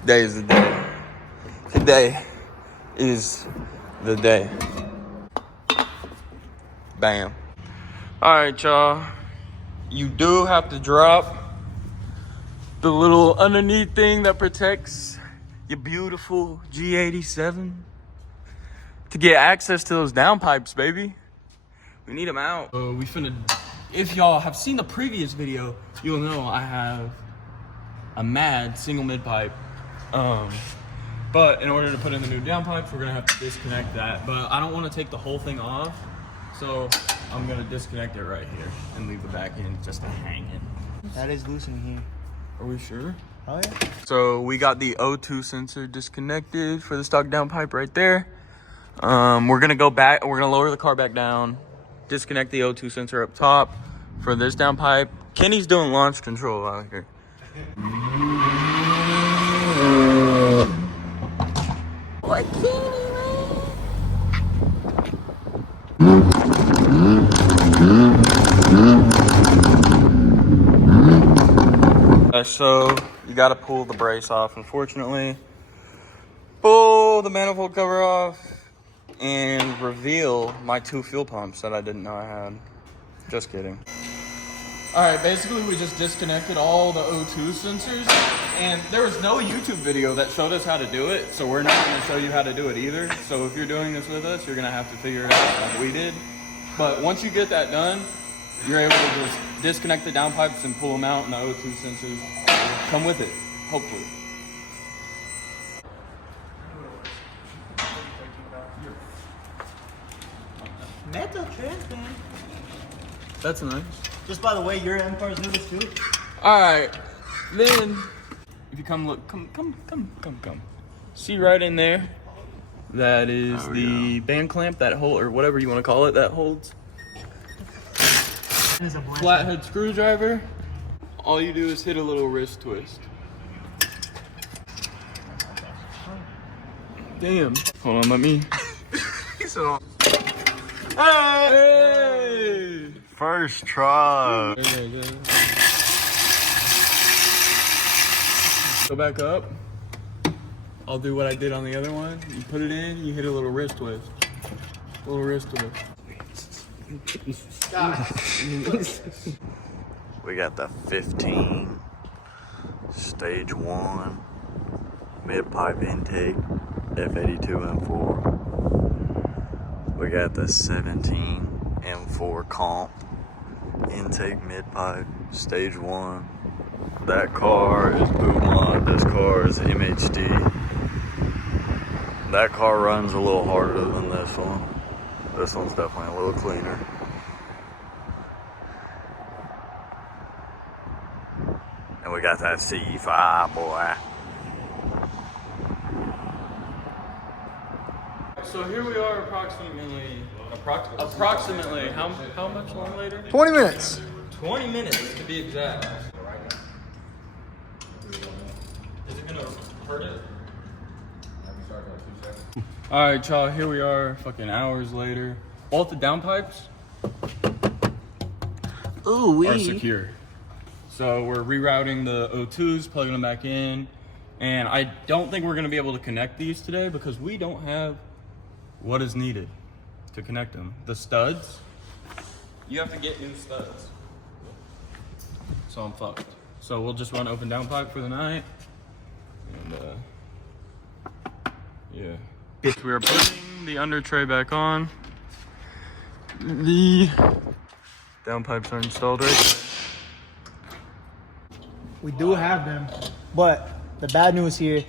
Today is the day. Today is the day. Bam. All right, y'all. You do have to drop the little underneath thing that protects your beautiful G87 to get access to those downpipes, baby. We need them out. We finna, if y'all have seen the previous video, you'll know I have a mad single mid pipe. But in order to put in the new downpipes, we're gonna have to disconnect that. But I don't wanna take the whole thing off, so I'm gonna disconnect it right here and leave the back end just to hang it. That is loose in here. Are we sure? Oh yeah. So we got the O2 sensor disconnected for the stock downpipe right there. We're gonna go back, we're gonna lower the car back down, disconnect the O2 sensor up top for this downpipe. Kenny's doing launch control out here. What Kenny, man? So you gotta pull the brace off, unfortunately. Pull the manifold cover off and reveal my 2 fuel pumps that I didn't know I had. Just kidding. All right, basically we just disconnected all the O2 sensors, and there was no YouTube video that showed us how to do it, so we're not gonna show you how to do it either. So if you're doing this with us, you're gonna have to figure it out like we did. But once you get that done, you're able to just disconnect the downpipes and pull them out, and the O2 sensors come with it, hopefully. Metal trans, man. That's nice. Just by the way, your M cars do this too. All right, then if you come look, come. See right in there, that is the band clamp that hold, or whatever you want to call it, that holds. Flathead screwdriver. All you do is hit a little wrist twist. Damn. Hold on, let me. Hey! First try. Go back up. I'll do what I did on the other one. You put it in, you hit a little wrist twist. A little wrist twist. We got the 15 stage 1 mid pipe intake F82 M4. We got the 17 M4 comp intake mid pipe stage 1. That car is boot mod, this car is MHD. That car runs a little harder than this one. This one's definitely a little cleaner. And we got that C5, boy. So here we are approximately how much long later? 20 minutes. 20 minutes to be exact. Is it gonna hurt it? All right, y'all, here we are fucking hours later. Both the downpipes are secure. So we're rerouting the O2s, plugging them back in. And I don't think we're gonna be able to connect these today because we don't have what is needed to connect them. The studs, you have to get new studs. So I'm fucked. So we'll just run open downpipe for the night. And yeah. We are putting the under tray back on. The downpipes are installed right there. We do have them, but the bad news here,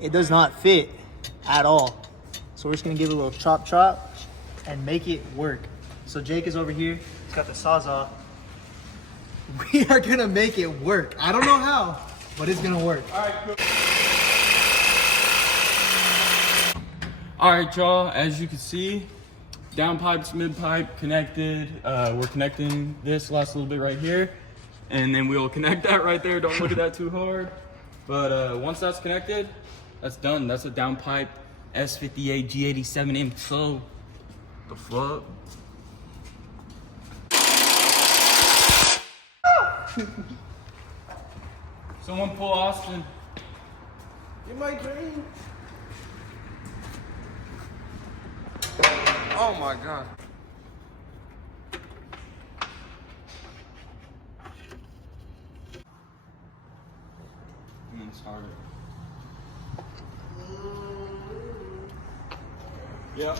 it does not fit at all. So we're just gonna give it a little chop and make it work. So Jake is over here, he's got the Sawzall. We are gonna make it work. I don't know how, but it's gonna work. All right, cool. All right, y'all, as you can see, downpipes, mid pipe connected. We're connecting this last little bit right here, and then we'll connect that right there. Don't look at that too hard. But once that's connected, that's done. That's a downpipe S58 G87 M2. The fuck? Someone pull Austin. In my dream. Oh my god. And then start it. Yep.